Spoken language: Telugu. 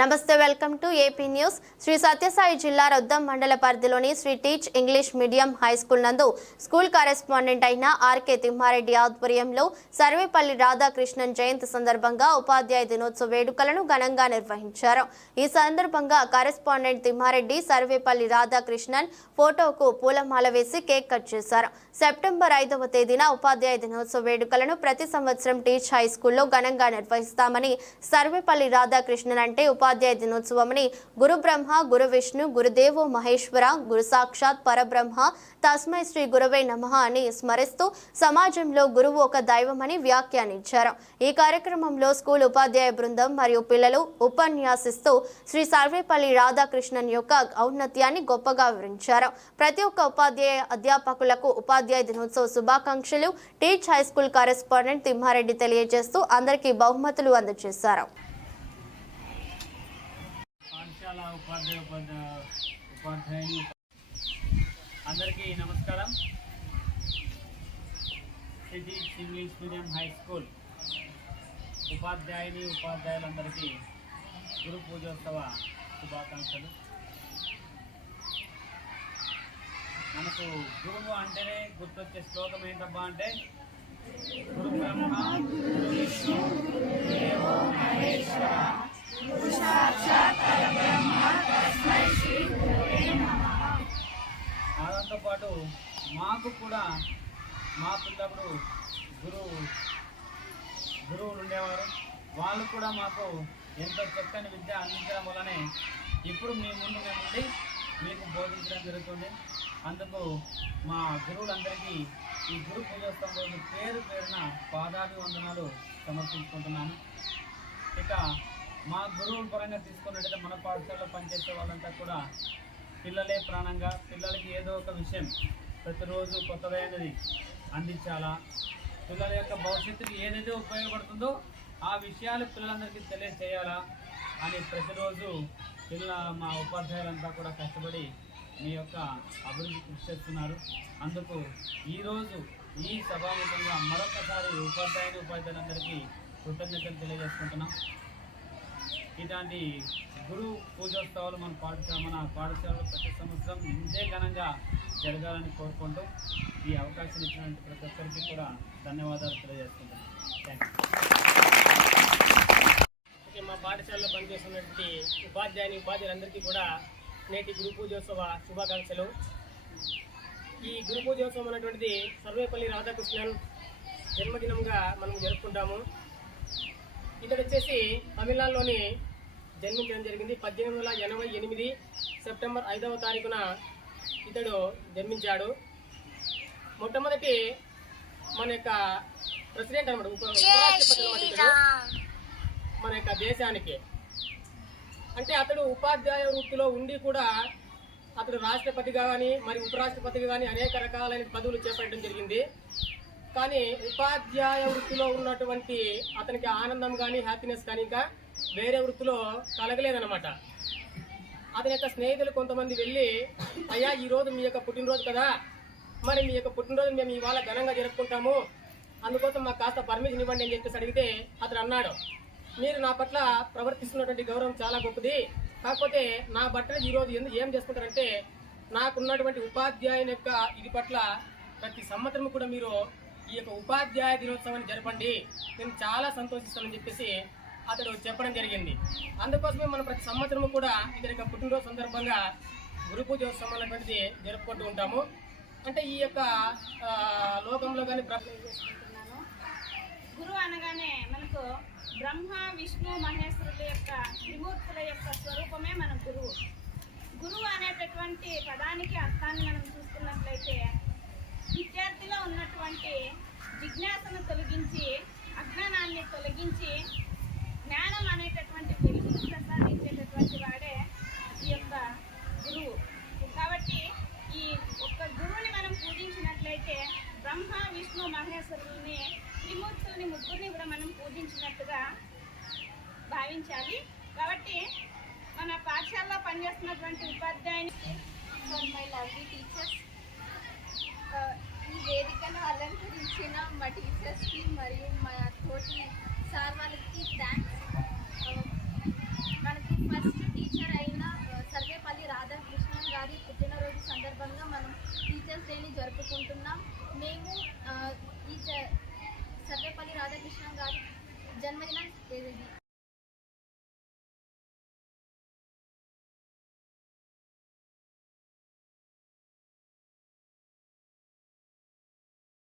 నమస్తే, welcome to AP news. Shri Sathya Sai జిల్లా రొద్దం మండల పరిధిలోని Shri teach English medium high school నందు స్కూల్ కరెస్పాండెంట్ అయిన ఆర్కే తిమ్మారెడ్డి ఆధ్వర్యంలో సర్వేపల్లి రాధాకృష్ణన్ జయంతి సందర్భంగా ఉపాధ్యాయ దినోత్సవ వేడుకలను ఘనంగా నిర్వహించారు. ఈ సందర్భంగా కరెస్పాండెంట్ తిమ్మారెడ్డి సర్వేపల్లి రాధాకృష్ణన్ ఫోటోకు పూలమాల వేసి కేక్ కట్ చేశారు. సెప్టెంబర్ 5వ తేదీన ఉపాధ్యాయ దినోత్సవ వేడుకలను ప్రతి సంవత్సరం టీచ్ హై స్కూల్లో ఘనంగా నిర్వహిస్తామని, సర్వేపల్లి రాధాకృష్ణన్ అంటే ఉపాధ్యాయ దినోత్సవమని, గురు బ్రహ్మ గురు విష్ణు గురుదేవో మహేశ్వర గురు సాక్షాత్ పరబ్రహ్మ తస్మై శ్రీ గురవే నమః అని స్మరిస్తూ సమాజంలో గురువు ఒక దైవమని వ్యాఖ్యానించారు. ఈ కార్యక్రమంలో స్కూల్ ఉపాధ్యాయ బృందం మరియు పిల్లలు ఉపన్యాసిస్తూ శ్రీ సర్వేపల్లి రాధాకృష్ణన్ యొక్క ఔన్నత్యాన్ని గొప్పగా వివరించారు. ప్రతి ఒక్క ఉపాధ్యాయ అధ్యాపకులకు ఉపాధ్యాయ దినోత్సవ శుభాకాంక్షలు Teach High School correspondent Timmareddy తెలియజేస్తూ అందరికీ బహుమతులు అందజేశారు. అందరికీ నమస్కారం. Teach English medium high school ఉపాధ్యాయులందరికీ గురు పూజోత్సవ శుభాకాంక్షలు. మనకు గురువు అంటేనే గుర్తొచ్చే శ్లోకం ఏంటబ్బా అంటే, గురు బ్రహ్మ గురు విష్ణు గురుదేవో మహేశ్వర గురు సాక్షాత్ పరబ్రహ్మ తస్మై శ్రీ గురవే నమః. దాంతో పాటు మాకు కూడా మా పిల్లప్పుడు గురువులు ఉండేవారు. వాళ్ళు కూడా మాకు ఎంతో చక్కని విద్య అందించడం వల్లనే ఇప్పుడు మీ ముందు మేముండి మీకు బోధించడం జరుగుతుంది. అందుకు మా గురువులందరికీ ఈ గురు పూజోత్సవం రోజు పేరు పేరున పాదాభివందనాలు సమర్పించుకుంటున్నాను. ఇక మా గురువుల పరంగా తీసుకున్నట్టయితే మన పాఠశాలలో పనిచేసే వాళ్ళంతా కూడా పిల్లలే ప్రాణంగా, పిల్లలకి ఏదో ఒక విషయం ప్రతిరోజు కొత్తదైనది అందించాలా, పిల్లల యొక్క భవిష్యత్తుకి ఏదైతే ఉపయోగపడుతుందో ఆ విషయాలు పిల్లలందరికీ తెలియజేయాలా అని ప్రతిరోజు మా ఉపాధ్యాయులంతా కూడా కష్టపడి మీ యొక్క అభివృద్ధి కృషి చేస్తున్నారు. అందుకు ఈరోజు ఈ సభాముఖంగా మరొకసారి ఉపాధ్యాయులందరికీ కృతజ్ఞతలు తెలియజేసుకుంటున్నాం. ఇలాంటి గురు పూజోత్సవాలు మన పాఠశాలలో ప్రతి సంవత్సరం ఇంతే ఘనంగా జరగాలని కోరుకుంటూ ఈ అవకాశం ఇచ్చినటువంటి ప్రతి ఒక్కరికి కూడా ధన్యవాదాలు తెలియజేసుకుంటున్నాను. Thank you. మా పాఠశాలలో పనిచేస్తున్నటువంటి ఉపాధ్యాయులందరికీ కూడా నేటి గురు పూజోత్సవ శుభాకాంక్షలు. ఈ గురు పూజోత్సవం అనేటువంటిది సర్వేపల్లి రాధాకృష్ణన్ జన్మదినంగా మనం జరుపుకుంటాము. ఇతడు వచ్చేసి తమిళనాడులోని జన్మించడం జరిగింది. 1888 సెప్టెంబర్ 5వ తారీఖున ఇతడు జన్మించాడు. మొట్టమొదటి మన యొక్క ప్రెసిడెంట్ అనమాట, ఉపరాష్ట్రపతి అనమాట మన యొక్క దేశానికి. అంటే అతడు ఉపాధ్యాయ వృత్తిలో ఉండి కూడా అతడు రాష్ట్రపతిగా కానీ మరి ఉపరాష్ట్రపతిగా కానీ అనేక రకాలైన పదవులు చేపట్టడం జరిగింది. కానీ ఉపాధ్యాయ వృత్తిలో ఉన్నటువంటి అతనికి ఆనందం కానీ హ్యాపీనెస్ కానీ ఇంకా వేరే వృత్తిలో కలగలేదన్నమాట. అతని యొక్క స్నేహితులు కొంతమంది వెళ్ళి, అయ్యా ఈరోజు మీ యొక్క పుట్టినరోజు కదా, మరి మీ యొక్క పుట్టినరోజు మేము ఇవాళ ఘనంగా జరుపుకుంటాము, అందుకోసం మాకు కాస్త పర్మిషన్ ఇవ్వండి అని చెప్పేసి అడిగితే అతను అన్నాడు, మీరు నా పట్ల ప్రవర్తిస్తున్నటువంటి గౌరవం చాలా గొప్పది, కాకపోతే నా బట్టలు ఈరోజు ఏం చేసుకుంటారంటే నాకున్నటువంటి ఉపాధ్యాయుని యొక్క ఇది పట్ల ప్రతి సంవత్సరం కూడా మీరు ఈ యొక్క ఉపాధ్యాయ దినోత్సవాన్ని జరపండి, నేను చాలా సంతోషిస్తానని చెప్పేసి అతడు చెప్పడం జరిగింది. అందుకోసమే మనం ప్రతి సంవత్సరం కూడా ఇతని యొక్క పుట్టినరోజు సందర్భంగా గురు పూజోత్సవం అనేటువంటిది జరుపుకుంటూ ఉంటాము. అంటే ఈ యొక్క లోకంలో కానీ గురువు అనగానే మనకు బ్రహ్మ విష్ణు మహేశ్వరుల యొక్క త్రిమూర్తుల యొక్క స్వరూపమే మన గురువు. గురువు అనేటటువంటి పదానికి అర్థాన్ని మనం చూస్తున్నట్లయితే విద్యార్థిలో ఉన్నటువంటి జిజ్ఞాసను తొలగించి అజ్ఞానాన్ని తొలగించి జ్ఞానం అనేటటువంటి వెలుగును ప్రసాదించేటటువంటి వాడే ఈ యొక్క గురువు. కాబట్టి ఈ ఒక్క గురువుని మనం పూజించినట్లయితే బ్రహ్మ విష్ణు మహేశ్వరుల్ని త్రిమూర్తుల్ని ముగ్గురిని కూడా మనం పూజించినట్టుగా భావించాలి. కాబట్టి మన పాఠశాలలో పనిచేస్తున్నటువంటి ఉపాధ్యాయునికి మై లవ్లీ టీచర్స్, ఈ వేదికను అలంకరించిన మా టీచర్స్కి మరియు మా తోటి సార్ వాళ్ళకి థ్యాంక్స్. మనకి సందర్భంగా మనం టీచర్స్ డేని జరుపుకుంటున్నాం. మేము ఈ సర్వేపల్లి రాధాకృష్ణన్ గారి జన్మదిన